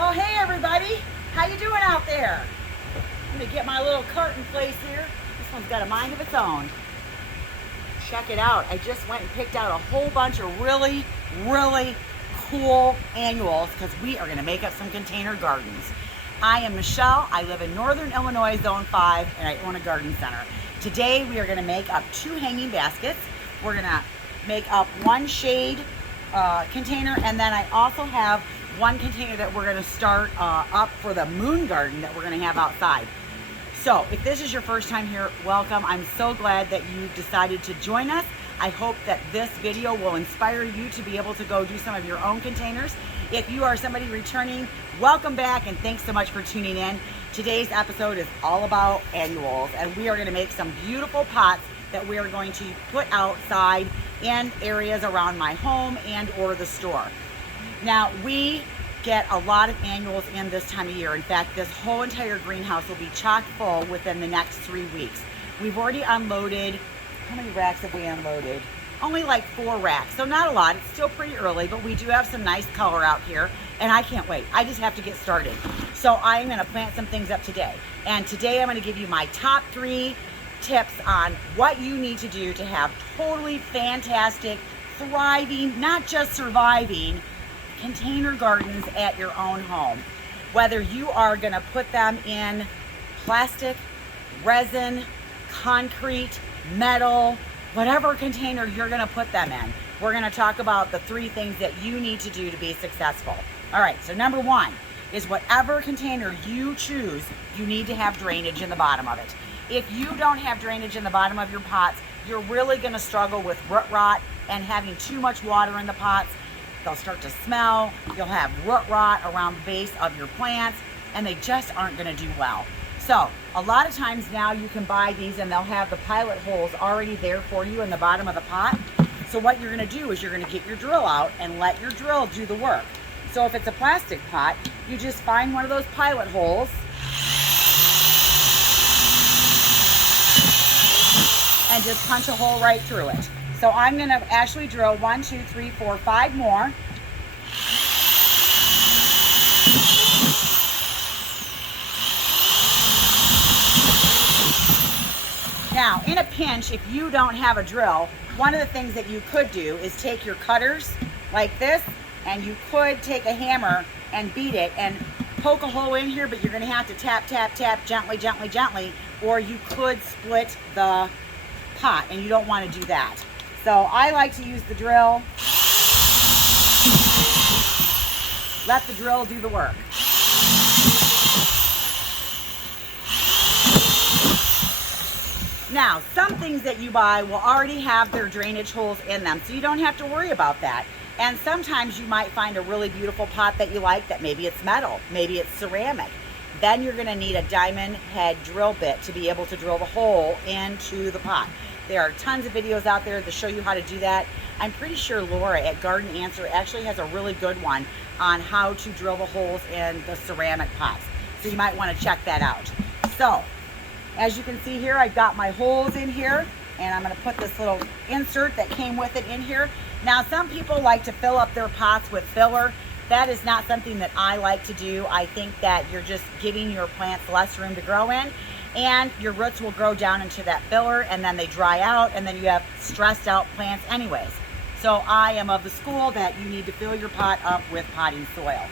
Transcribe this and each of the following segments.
Well, hey everybody, how you doing out there? I'm gonna get my little cart in place here. This one's got a mind of its own. Check it out. I just went and picked out a whole bunch of really cool annuals because we are gonna make up some container gardens. I am Michelle. I live in Northern Illinois, Zone 5, and I own a garden center. Today we are gonna make up 2 hanging baskets. We're gonna make up 1 shade container, and then I also have 1 container that we're gonna start up for the moon garden that we're gonna have outside. So if this is your first time here, welcome. I'm so glad that you decided to join us. I hope that this video will inspire you to be able to go do some of your own containers. If you are somebody returning, welcome back and thanks so much for tuning in. Today's episode is all about annuals, and we are gonna make some beautiful pots that we are going to put outside in areas around my home and or the store. Now, we get a lot of annuals in this time of year. In fact, this whole entire greenhouse will be chock full within the next 3 weeks. We've already unloaded, how many racks have we unloaded? Only like 4 racks, so not a lot. It's still pretty early, but we do have some nice color out here, and I can't wait. I just have to get started. So I'm gonna plant some things up today. And today I'm gonna give you my top 3 tips on what you need to do to have totally fantastic, thriving, not just surviving, container gardens at your own home. Whether you are gonna put them in plastic, resin, concrete, metal, whatever container you're gonna put them in, we're gonna talk about the 3 things that you need to do to be successful. All right, so number 1 is whatever container you choose, you need to have drainage in the bottom of it. If you don't have drainage in the bottom of your pots, you're really gonna struggle with root rot and having too much water in the pots. They'll start to smell, you'll have root rot around the base of your plants, and they just aren't gonna do well. So a lot of times now you can buy these and they'll have the pilot holes already there for you in the bottom of the pot. So what you're gonna do is you're gonna get your drill out and let your drill do the work. So if it's a plastic pot, you just find one of those pilot holes and just punch a hole right through it. So I'm gonna actually drill 1, 2, 3, 4, 5 more. Now, in a pinch, if you don't have a drill, one of the things that you could do is take your cutters like this, and you could take a hammer and beat it and poke a hole in here, but you're gonna have to tap, tap, tap, gently, or you could split the pot, and you don't wanna do that. So I like to use the drill. Let the drill do the work. Now, some things that you buy will already have their drainage holes in them, so you don't have to worry about that. And sometimes you might find a really beautiful pot that you like that maybe it's metal, maybe it's ceramic. Then you're gonna need a diamond head drill bit to be able to drill the hole into the pot. There are tons of videos out there to show you how to do that. I'm pretty sure Laura at Garden Answer actually has a really good one on how to drill the holes in the ceramic pots. So you might want to check that out. So, as you can see here, I've got my holes in here, and I'm going to put this little insert that came with it in here. Now, some people like to fill up their pots with filler. That is not something that I like to do. I think that you're just giving your plants less room to grow in, and your roots will grow down into that filler, and then they dry out, and then you have stressed out plants anyways. So I am of the school that you need to fill your pot up with potting soil.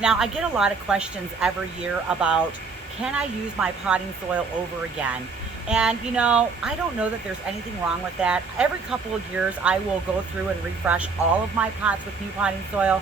Now, I get a lot of questions every year about, can I use my potting soil over again? And you know, I don't know that there's anything wrong with that. Every couple of years, I will go through and refresh all of my pots with new potting soil.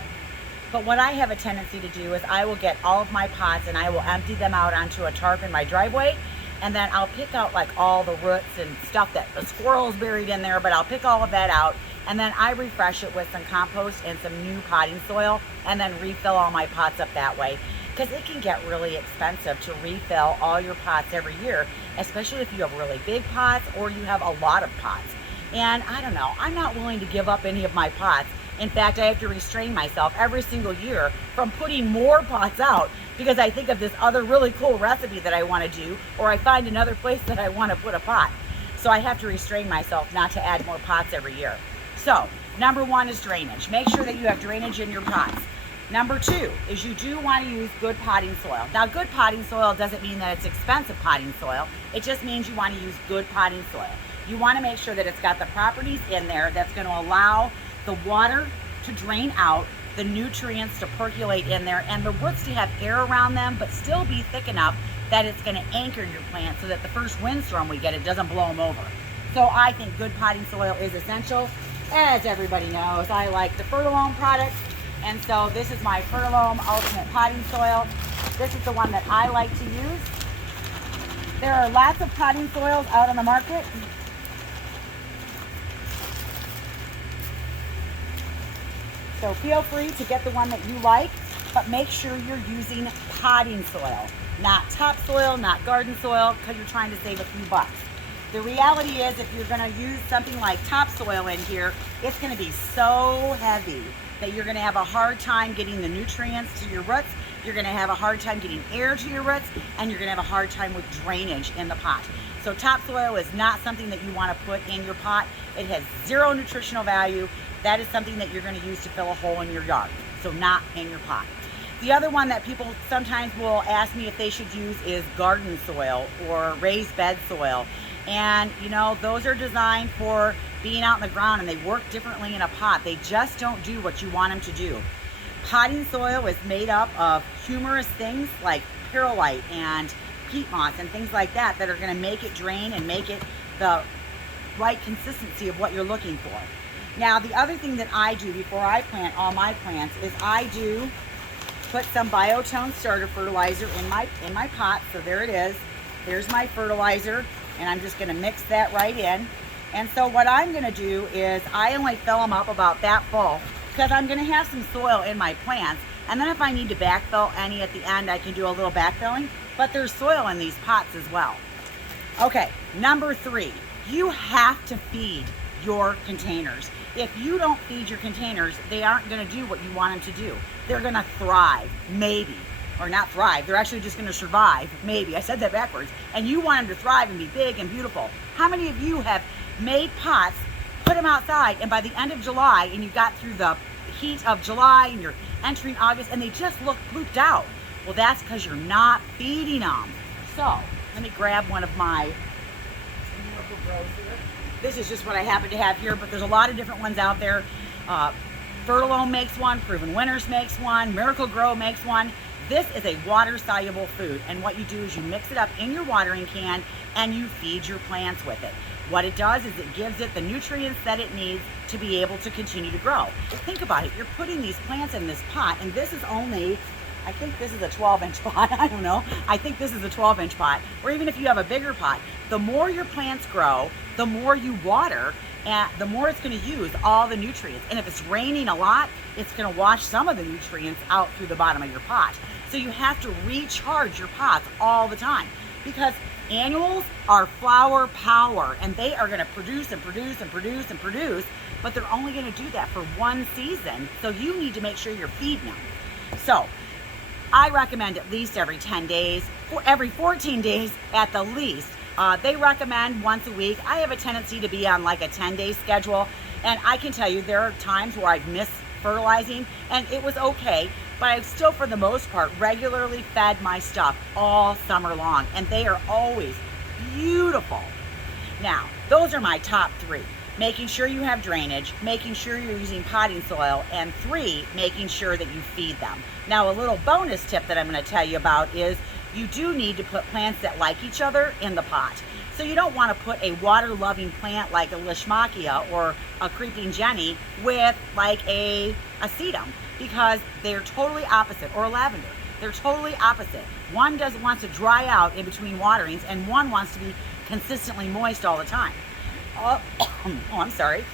But what I have a tendency to do is I will get all of my pots and I will empty them out onto a tarp in my driveway, and then I'll pick out like all the roots and stuff that the squirrels buried in there, but I'll pick all of that out, and then I refresh it with some compost and some new potting soil, and then refill all my pots up that way. Because it can get really expensive to refill all your pots every year, especially if you have really big pots or you have a lot of pots. And I don't know, I'm not willing to give up any of my pots. In fact, I have to restrain myself every single year from putting more pots out because I think of this other really cool recipe that I want to do, or I find another place that I want to put a pot. So I have to restrain myself not to add more pots every year. So number 1 is drainage. Make sure that you have drainage in your pots. Number 2 is you do want to use good potting soil. Now, good potting soil doesn't mean that it's expensive potting soil. It just means you want to use good potting soil. You want to make sure that it's got the properties in there that's going to allow the water to drain out, the nutrients to percolate in there, and the roots to have air around them, but still be thick enough that it's going to anchor your plant so that the first windstorm we get, it doesn't blow them over. So I think good potting soil is essential. As everybody knows, I like the Fertilome products. And so this is my Fertilome Ultimate Potting Soil. This is the one that I like to use. There are lots of potting soils out on the market. So feel free to get the one that you like, but make sure you're using potting soil, not topsoil, not garden soil, because you're trying to save a few bucks. The reality is, if you're going to use something like topsoil in here, it's going to be so heavy that you're going to have a hard time getting the nutrients to your roots. You're going to have a hard time getting air to your roots, and you're going to have a hard time with drainage in the pot. So topsoil is not something that you want to put in your pot. It has zero nutritional value. That is something that you're going to use to fill a hole in your yard, so not in your pot. The other one that people sometimes will ask me if they should use is garden soil or raised bed soil. And you know, those are designed for being out in the ground, and they work differently in a pot. They just don't do what you want them to do. Potting soil is made up of humerous things like perlite and peat moss and things like that that are going to make it drain and make it the right consistency of what you're looking for. Now, the other thing that I do before I plant all my plants is I do put some Biotone starter fertilizer in my pot. So there it is. There's my fertilizer, and I'm just going to mix that right in. And so what I'm going to do is I only fill them up about that full because I'm going to have some soil in my plants. And then if I need to backfill any at the end, I can do a little backfilling. But there's soil in these pots as well. Okay, number 3, you have to feed your containers. If you don't feed your containers, they aren't going to do what you want them to do. They're going to thrive, maybe. Or not thrive, they're actually just going to survive, maybe. I said that backwards. And you want them to thrive and be big and beautiful. How many of you have made pots, put them outside, and by the end of July, and you got through the heat of July, and you're entering August, and they just look pooped out? Well, that's because you're not feeding them. So, let me grab one of my Miracle-Gros here. This is just what I happen to have here, but there's a lot of different ones out there. Fertilome makes one, Proven Winners makes one, Miracle-Gro makes one. This is a water-soluble food, and what you do is you mix it up in your watering can and you feed your plants with it. What it does is it gives it the nutrients that it needs to be able to continue to grow. Think about it. You're putting these plants in this pot, and this is only, I think this is a 12-inch pot. I don't know. I think this is a 12-inch pot. Or even if you have a bigger pot, the more your plants grow, the more you water, and the more it's going to use all the nutrients. And if it's raining a lot, it's going to wash some of the nutrients out through the bottom of your pot. So you have to recharge your pots all the time, because annuals are flower power, and they are going to produce and produce and produce and produce, but they're only going to do that for one season. So you need to make sure you're feeding them. So I recommend at least every 10 days, for every 14 days at the least. They recommend once a week. I have a tendency to be on like a 10-day schedule, and I can tell you there are times where I've missed fertilizing, and it was okay, but I've still, for the most part, regularly fed my stuff all summer long, and they are always beautiful. Now, those are my top 3. Making sure you have drainage, making sure you're using potting soil, and 3, making sure that you feed them. Now, a little bonus tip that I'm going to tell you about is you do need to put plants that like each other in the pot. So you don't want to put a water-loving plant like a Leishmachia or a Creeping Jenny with like a sedum, because they're totally opposite, or a lavender. They're totally opposite. One wants to dry out in between waterings, and one wants to be consistently moist all the time. Oh, I'm sorry.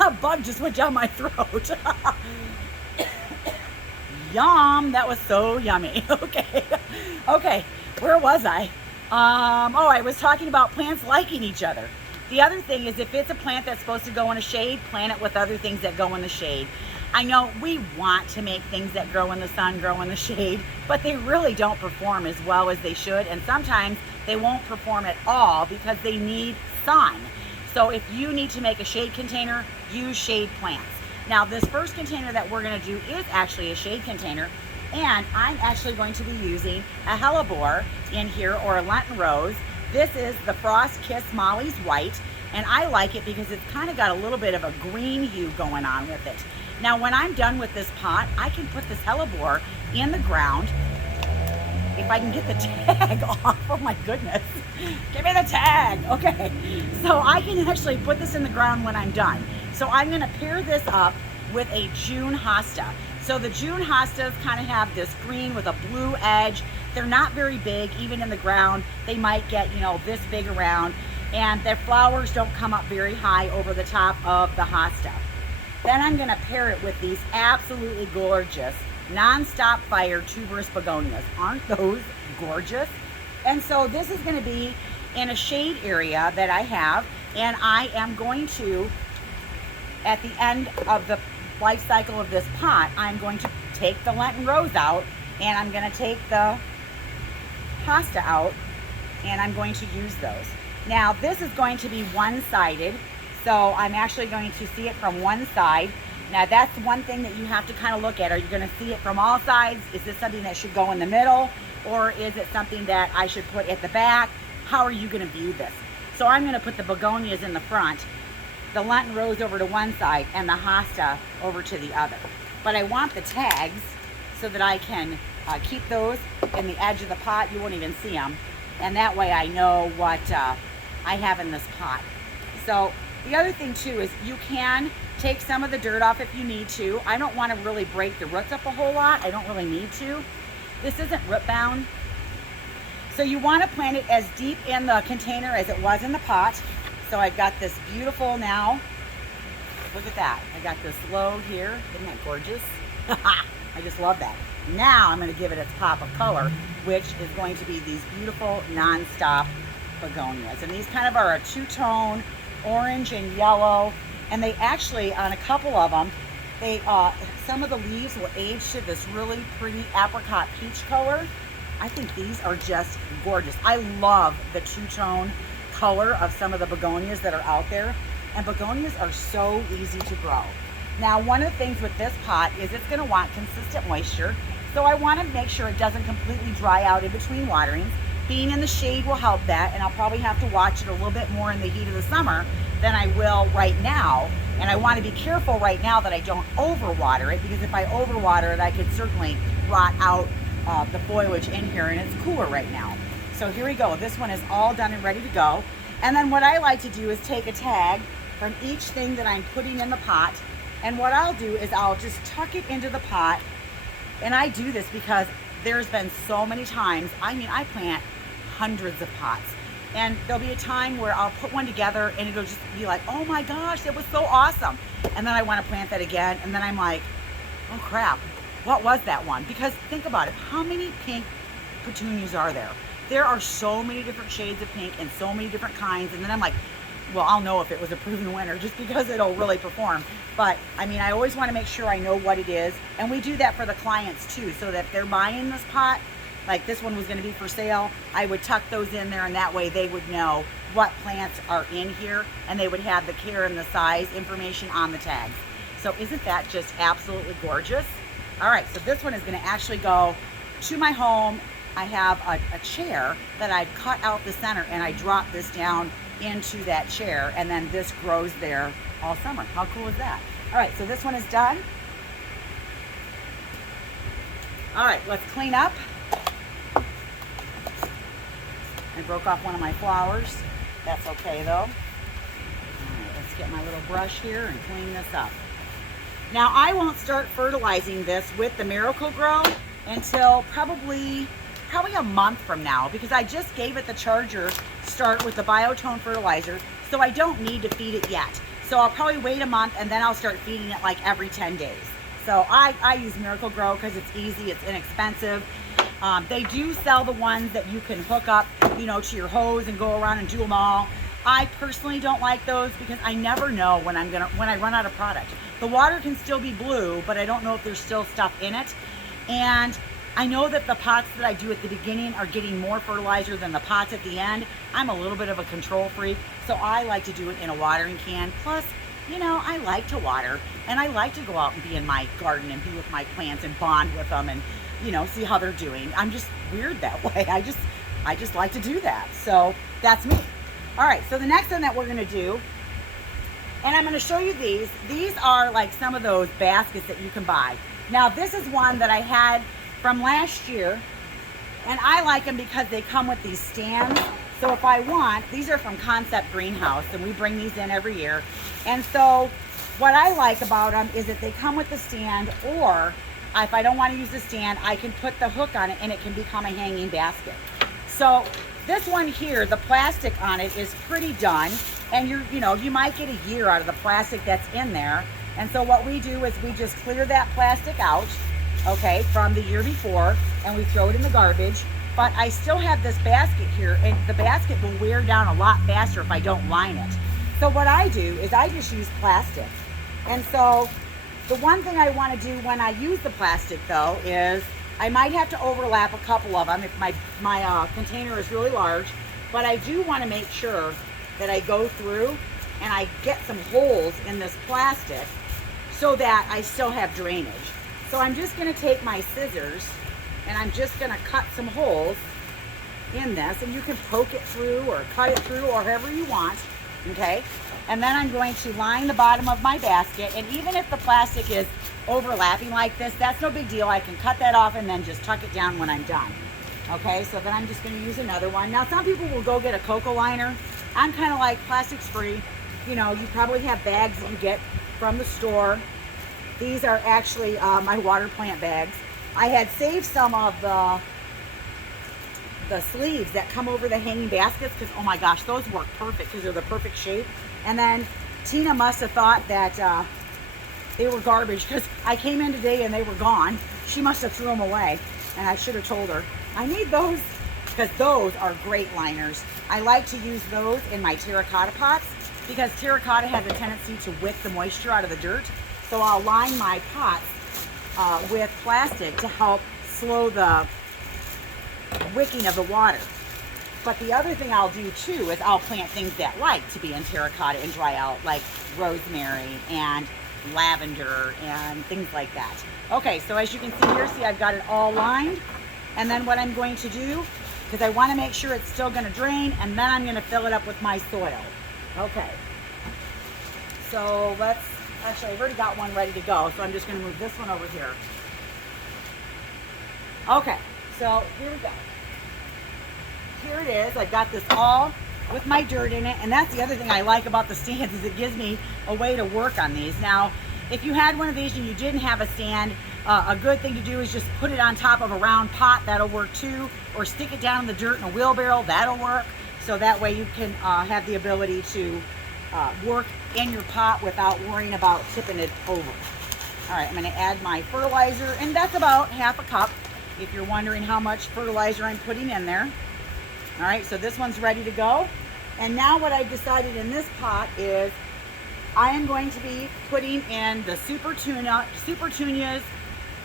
A bug just went down my throat. Yum, that was so yummy. Okay, where was I? I was talking about plants liking each other. The other thing is, if it's a plant that's supposed to go in the shade, plant it with other things that go in the shade. I know we want to make things that grow in the sun grow in the shade, but they really don't perform as well as they should, and sometimes they won't perform at all because they need sun. So if you need to make a shade container, use shade plants. Now this first container that we're gonna do is actually a shade container, and I'm actually going to be using a hellebore in here, or a Lenten rose. This is the Frost Kiss Molly's White, and I like it because it's kind of got a little bit of a green hue going on with it. Now when I'm done with this pot, I can put this hellebore in the ground. If I can get the tag off, oh my goodness, give me the tag. Okay, so I can actually put this in the ground when I'm done. So I'm gonna pair this up with a June Hosta. So the June Hostas kind of have this green with a blue edge. They're not very big, even in the ground. They might get, you know, this big around, and their flowers don't come up very high over the top of the Hosta. Then I'm gonna pair it with these absolutely gorgeous Non-Stop Fire tuberous begonias. Aren't those gorgeous? And so this is going to be in a shade area that I have, and I am going to, at the end of the life cycle of this pot, I'm going to take the Lenten rose out, and I'm going to take the Hosta out, and I'm going to use those. Now this is going to be one-sided, so I'm actually going to see it from one side. Now that's one thing that you have to kind of look at. Are you going to see it from all sides? Is this something that should go in the middle? Or is it something that I should put at the back? How are you going to view this? So I'm going to put the begonias in the front, the Lenten rose over to one side, and the Hosta over to the other. But I want the tags so that I can keep those in the edge of the pot. You won't even see them. And that way I know what I have in this pot. So the other thing too is you can take some of the dirt off if you need to. I don't want to really break the roots up a whole lot. I don't really need to. This isn't root bound. So you want to plant it as deep in the container as it was in the pot. So I've got this beautiful now. Look at that. I got this low here. Isn't that gorgeous? I just love that. Now I'm going to give it its pop of color, which is going to be these beautiful Non-Stop begonias. And these kind of are a two-tone orange and yellow. And they actually, on a couple of them, they some of the leaves will age to this really pretty apricot peach color. I think these are just gorgeous. I love the two-tone color of some of the begonias that are out there. And begonias are so easy to grow. Now, one of the things with this pot is it's gonna want consistent moisture. So I wanna make sure it doesn't completely dry out in between waterings. Being in the shade will help that, and I'll probably have to watch it a little bit more in the heat of the summer than I will right now. And I want to be careful right now that I don't overwater it, because if I overwater it, I could certainly rot out the foliage in here, and it's cooler right now. So here we go. This one is all done and ready to go. And then what I like to do is take a tag from each thing that I'm putting in the pot, and what I'll do is I'll just tuck it into the pot. And I do this because there's been so many times, I mean, I plant hundreds of pots, and there'll be a time where I'll put one together and it'll just be like, oh my gosh, that was so awesome. And then I want to plant that again, and then I'm like, oh crap, what was that one? Because think about it, how many pink petunias are there? There are so many different shades of pink and so many different kinds. And then I'm like, well, I'll know if it was a proven winner just because it'll really perform. But I mean, I always want to make sure I know what it is. And we do that for the clients too, so that if they're buying this pot, like this one was going to be for sale, I would tuck those in there, and that way they would know what plants are in here, and they would have the care and the size information on the tags. So isn't that just absolutely gorgeous? All right, so this one is going to actually go to my home. I have a chair that I've cut out the center, and I drop this down into that chair, and then this grows there all summer. How cool is that? All right, so this one is done. All right, let's clean up. I broke off one of my flowers. That's okay though. All right, let's get my little brush here and clean this up. Now I won't start fertilizing this with the Miracle-Gro until probably a month from now, because I just gave it the charger start with the Biotone fertilizer, so I don't need to feed it yet. So I'll probably wait a month, and then I'll start feeding it like every 10 days. So I use Miracle-Gro because it's easy, it's inexpensive. They do sell the ones that you can hook up, you know, to your hose and go around and do them all. I personally don't like those because I never know when I run out of product. The water can still be blue, but I don't know if there's still stuff in it. And I know that the pots that I do at the beginning are getting more fertilizer than the pots at the end. I'm a little bit of a control freak, so I like to do it in a watering can. Plus, you know, I like to water and I like to go out and be in my garden and be with my plants and bond with them and, you know, see how they're doing. I'm just weird that way. I just like to do that. So that's me. All right, so the next one that we're gonna do, and I'm gonna show you these. These are like some of those baskets that you can buy. Now this is one that I had from last year, and I like them because they come with these stands. So if I want, these are from Concept Greenhouse, and we bring these in every year. And so what I like about them is that they come with the stand, or if I don't want to use the stand, I can put the hook on it and it can become a hanging basket. So this one here, the plastic on it is pretty done, and you know, you might get a year out of the plastic that's in there. And so what we do is we just clear that plastic out, okay, from the year before, and we throw it in the garbage. But I still have this basket here, and the basket will wear down a lot faster if I don't line it. So what I do is I just use plastic. And so the one thing I want to do when I use the plastic though is I might have to overlap a couple of them if my container is really large, but I do want to make sure that I go through and I get some holes in this plastic so that I still have drainage. So I'm just going to take my scissors and I'm just going to cut some holes in this, and you can poke it through or cut it through or however you want, okay? And then I'm going to line the bottom of my basket, and even if the plastic is overlapping like this, that's no big deal. I can cut that off and then just tuck it down when I'm done. Okay, so then I'm just going to use another one. Now some people will go get a cocoa liner. I'm kind of like plastics free. You know, you probably have bags that you get from the store. These are actually my water plant bags. I had saved some of the sleeves that come over the hanging baskets because, oh my gosh, those work perfect because they're the perfect shape. And then Tina must have thought that they were garbage because I came in today and they were gone. She must have threw them away, and I should have told her. I need those because those are great liners. I like to use those in my terracotta pots because terracotta has a tendency to wick the moisture out of the dirt. So I'll line my pots with plastic to help slow the wicking of the water. But the other thing I'll do too is I'll plant things that like to be in terracotta and dry out, like rosemary and lavender and things like that. Okay, so as you can see here, see I've got it all lined. And then what I'm going to do, because I want to make sure it's still going to drain, and then I'm going to fill it up with my soil. Okay. So let's, actually I've already got one ready to go, so I'm just going to move this one over here. Okay, so here we go. Here it is. I've got this all with my dirt in it, and that's the other thing I like about the stands is it gives me a way to work on these. Now, if you had one of these and you didn't have a stand, a good thing to do is just put it on top of a round pot. That'll work too, or stick it down in the dirt in a wheelbarrow. That'll work. So that way you can have the ability to work in your pot without worrying about tipping it over. All right, I'm going to add my fertilizer, and that's about half a cup if you're wondering how much fertilizer I'm putting in there. All right, so this one's ready to go. And now what I've decided in this pot is I am going to be putting in the Super Tunias.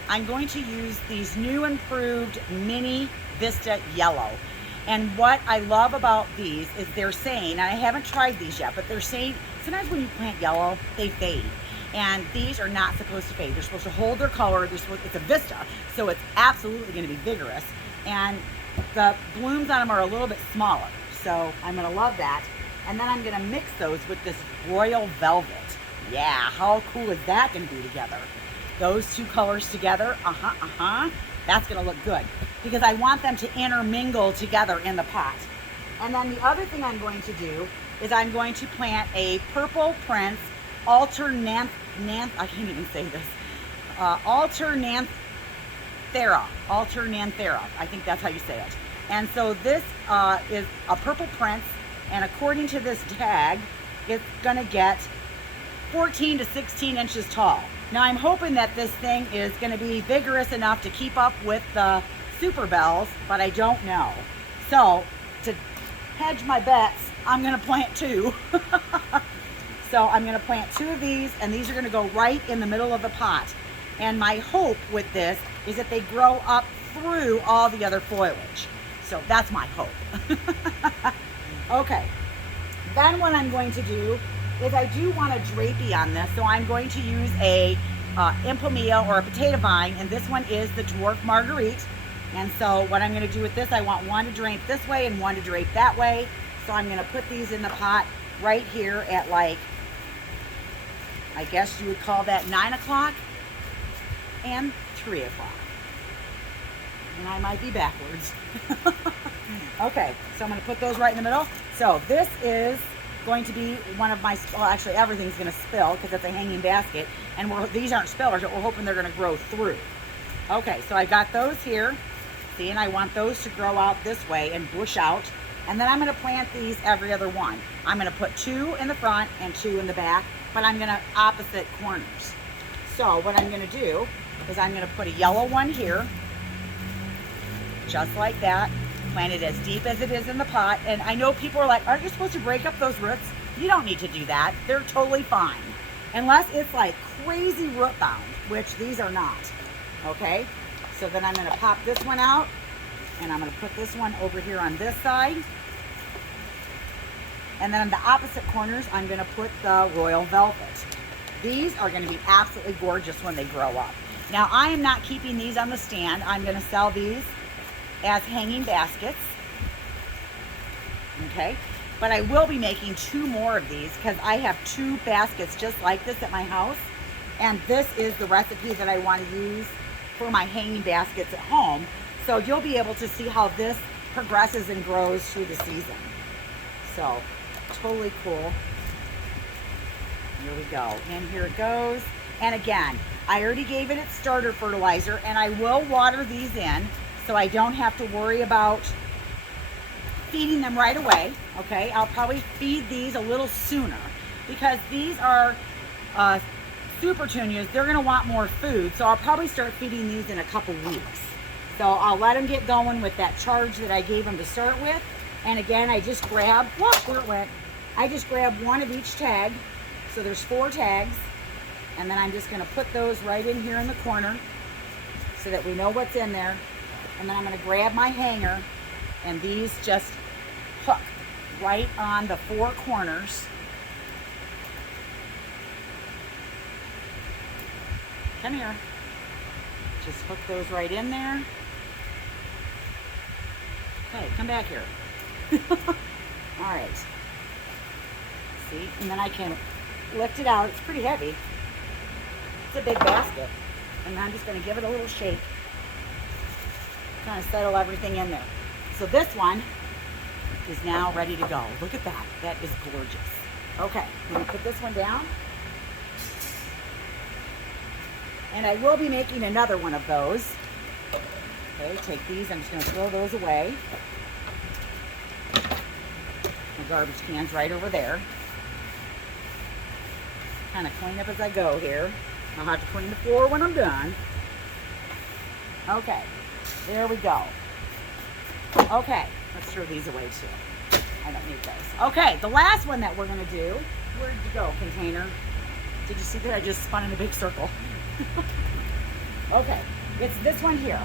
I'm going to use these new improved Mini Vista Yellow. And what I love about these is they're saying, and I haven't tried these yet, but they're saying sometimes when you plant yellow, they fade. And these are not supposed to fade. They're supposed to hold their color. It's a Vista, so it's absolutely going to be vigorous. And the blooms on them are a little bit smaller, so I'm going to love that. And then I'm going to mix those with this Royal Velvet. Yeah, how cool is that going to be together? Those two colors together, that's going to look good because I want them to intermingle together in the pot. And then the other thing I'm going to do is I'm going to plant a Purple Prince Alternanthera. Alternanthera, I think that's how you say it. And so this is a Purple Prince, and according to this tag, it's gonna get 14 to 16 inches tall. Now I'm hoping that this thing is gonna be vigorous enough to keep up with the Super Bells, but I don't know. So to hedge my bets, I'm gonna plant two. So I'm gonna plant two of these, and these are gonna go right in the middle of the pot. And my hope with this is that they grow up through all the other foliage. So that's my hope. Okay, then what I'm going to do is I do want a drapey on this, so I'm going to use a Empomia or a potato vine, and this one is the Dwarf Marguerite. And so what I'm going to do with this, I want one to drape this way and one to drape that way. So I'm going to put these in the pot right here at, like, I guess you would call that 9 o'clock and 3 o'clock. And I might be backwards. Okay, so I'm going to put those right in the middle. So this is going to be one of my, well, actually everything's going to spill because it's a hanging basket, and these aren't spillers, but we're hoping they're going to grow through. Okay, so I got those here. See, and I want those to grow out this way and bush out. And then I'm going to plant these every other one. I'm going to put 2 in the front and 2 in the back, but I'm going to opposite corners. So what I'm going to do is I'm going to put a yellow one here, just like that. Plant it as deep as it is in the pot. And I know people are like, aren't you supposed to break up those roots? You don't need to do that. They're totally fine. Unless it's like crazy root bound, which these are not. Okay? So then I'm going to pop this one out, and I'm going to put this one over here on this side. And then on the opposite corners, I'm going to put the Royal Velvet. These are going to be absolutely gorgeous when they grow up. Now, I am not keeping these on the stand. I'm going to sell these as hanging baskets. Okay? But I will be making 2 more of these because I have 2 baskets just like this at my house. And this is the recipe that I want to use for my hanging baskets at home. So you'll be able to see how this progresses and grows through the season. So, totally cool. Here we go. And here it goes. And again, I already gave it its starter fertilizer, and I will water these in so I don't have to worry about feeding them right away. Okay, I'll probably feed these a little sooner because these are super tunias. They're going to want more food, so I'll probably start feeding these in a couple weeks. So I'll let them get going with that charge that I gave them to start with. And again, I just grabbed, whoop, where it went. I just grabbed 1 of each tag. So there's 4 tags. And then I'm just going to put those right in here in the corner so that we know what's in there. And then I'm going to grab my hanger, and these just hook right on the 4 corners. Come here. Just hook those right in there. Okay, come back here. All right. See, and then I can lift it out. It's pretty heavy. It's a big basket. And I'm just going to give it a little shake. Kind of settle everything in there. So this one is now ready to go. Look at that. That is gorgeous. Okay, I'm going to put this one down. And I will be making another one of those. Okay, take these. I'm just going to throw those away. My garbage can's right over there. Kind of clean up as I go here. I'll have to clean the floor when I'm done. Okay, there we go. Okay, let's throw these away too. I don't need those. Okay, the last one that we're going to do. Where did you go, container? Did you see that I just spun in a big circle? Okay, it's this one here.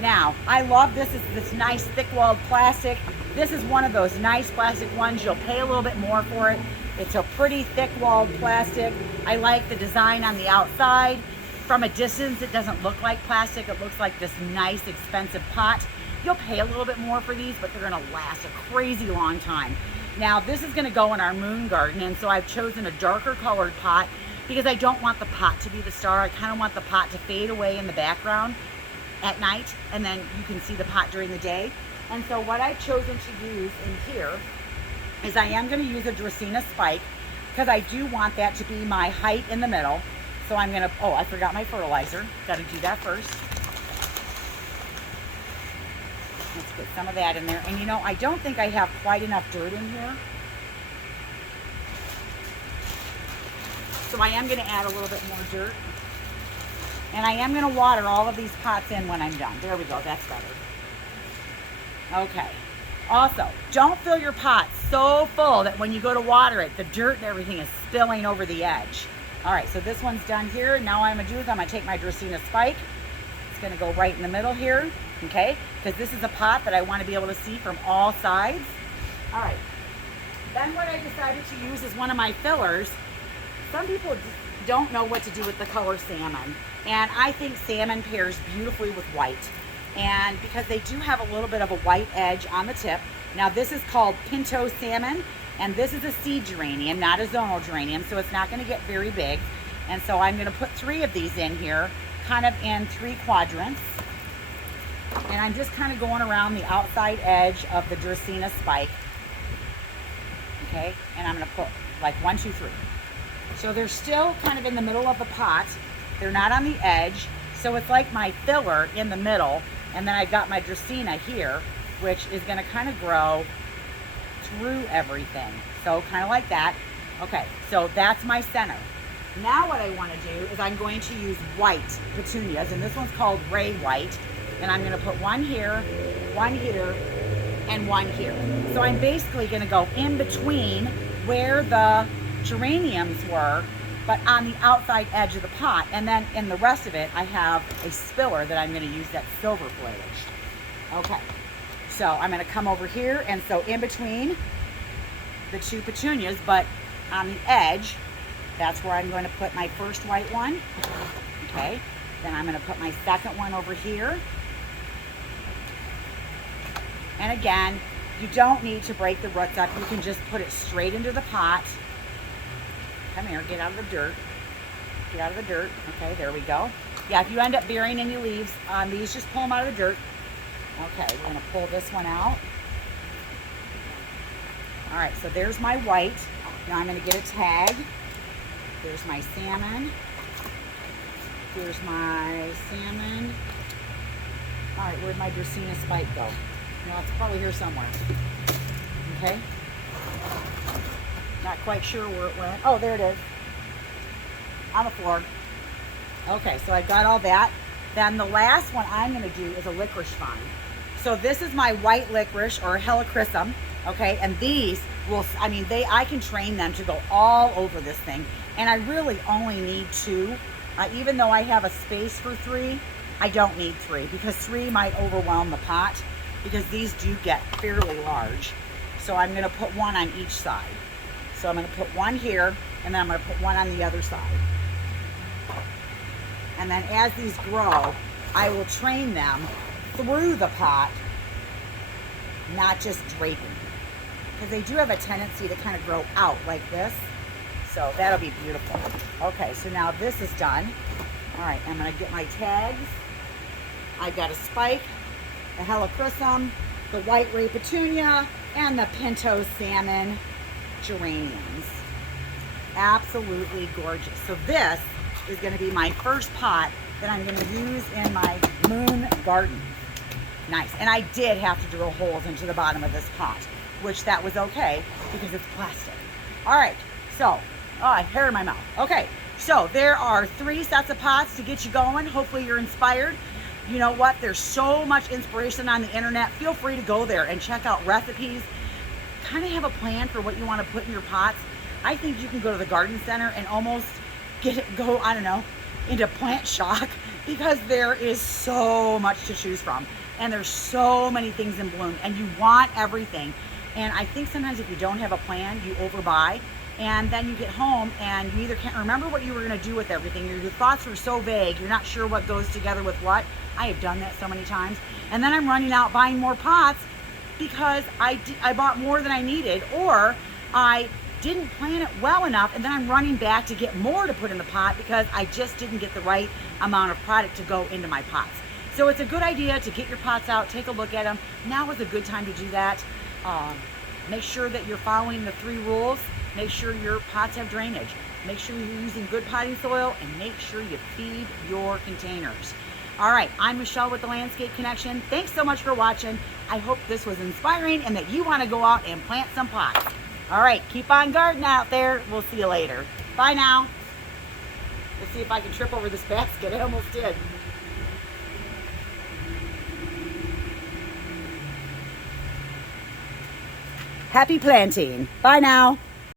Now, I love this. It's this nice thick-walled plastic. This is one of those nice plastic ones. You'll pay a little bit more for it. It's a pretty thick-walled plastic. I like the design on the outside. From a distance, it doesn't look like plastic. It looks like this nice, expensive pot. You'll pay a little bit more for these, but they're going to last a crazy long time. Now, this is going to go in our moon garden, and so I've chosen a darker colored pot because I don't want the pot to be the star. I kind of want the pot to fade away in the background at night, and then you can see the pot during the day. And so what I've chosen to use in here is I am going to use a Dracaena spike because I do want that to be my height in the middle. So I'm going to, oh, I forgot my fertilizer. Got to do that first. Let's put some of that in there. And you know, I don't think I have quite enough dirt in here. So I am going to add a little bit more dirt. And I am going to water all of these pots in when I'm done. There we go. That's better. Okay. Also, don't fill your pot so full that when you go to water it, the dirt and everything is spilling over the edge. All right, so this one's done here. Now what I'm going to do is I'm going to take my Dracaena spike. It's going to go right in the middle here, okay? Because this is a pot that I want to be able to see from all sides. All right. Then what I decided to use is one of my fillers. Some people don't know what to do with the color salmon, and I think salmon pairs beautifully with white. And because they do have a little bit of a white edge on the tip. Now this is called Pinto salmon, and this is a seed geranium, not a zonal geranium, so it's not going to get very big. And so I'm going to put 3 of these in here, kind of in 3 quadrants. And I'm just kind of going around the outside edge of the Dracaena spike. Okay, and I'm going to put like 1, 2, 3. So they're still kind of in the middle of the pot. They're not on the edge. So it's like my filler in the middle. And then I've got my Dracaena here, which is going to kind of grow through everything. So kind of like that. Okay, so that's my center. Now what I want to do is I'm going to use white petunias, and this one's called Ray White. And I'm going to put 1 here, 1 here, and 1 here. So I'm basically going to go in between where the geraniums were, but on the outside edge of the pot. And then in the rest of it, I have a spiller that I'm going to use that's silver foliage. Okay, so I'm going to come over here, and so in between the 2 petunias, but on the edge, that's where I'm going to put my first white one. Okay, then I'm going to put my second one over here. And again, you don't need to break the roots up. You can just put it straight into the pot. Come here, get out of the dirt. Get out of the dirt. Okay, there we go. Yeah, if you end up burying any leaves on these, just pull them out of the dirt. Okay, we're gonna pull this one out. All right, so there's my white. Now I'm gonna get a tag. There's my salmon. Here's my salmon. All right, where'd my Dracaena spike go? Well, it's probably here somewhere. Okay. Not quite sure where it went. Oh, there it is. On the floor. Okay, so I got all that. Then the last one I'm going to do is a licorice vine. So this is my white licorice, or helichrysum. Okay, and these will, I can train them to go all over this thing. And I really only need 2. Even though I have a space for 3, I don't need 3 because 3 might overwhelm the pot, because these do get fairly large. So I'm going to put 1 on each side. So I'm going to put 1 here, and then I'm going to put 1 on the other side. And then as these grow, I will train them through the pot, not just draping, because they do have a tendency to kind of grow out like this. So that'll be beautiful. Okay, so now this is done. All right, I'm going to get my tags. I've got a spike, the helichrysum, the white ray petunia, and the Pinto salmon geraniums. Absolutely gorgeous. So this is going to be my first pot that I'm going to use in my moon garden. Nice. And I did have to drill holes into the bottom of this pot, which that was okay because it's plastic. All right, so, I have hair in my mouth. Okay, so there are 3 sets of pots to get you going. Hopefully you're inspired. You know what? There's so much inspiration on the internet. Feel free to go there and check out recipes. Kind of have a plan for what you want to put in your pots. I think you can go to the garden center and almost go, I don't know, into plant shock, because there is so much to choose from. And there's so many things in bloom, and you want everything. And I think sometimes if you don't have a plan, you overbuy. And then you get home and you either can't remember what you were going to do with everything. Your thoughts are so vague. You're not sure what goes together with what. I have done that so many times. And then I'm running out buying more pots because I bought more than I needed, or I didn't plan it well enough, and then I'm running back to get more to put in the pot because I just didn't get the right amount of product to go into my pots. So it's a good idea to get your pots out, take a look at them. Now is a good time to do that. Make sure that you're following the 3 rules. Make sure your pots have drainage. Make sure you're using good potting soil, and make sure you feed your containers. All right, I'm Michelle with The Landscape Connection. Thanks so much for watching. I hope this was inspiring and that you want to go out and plant some pots. All right, keep on gardening out there. We'll see you later. Bye now. Let's see if I can trip over this basket. I almost did. Happy planting. Bye now.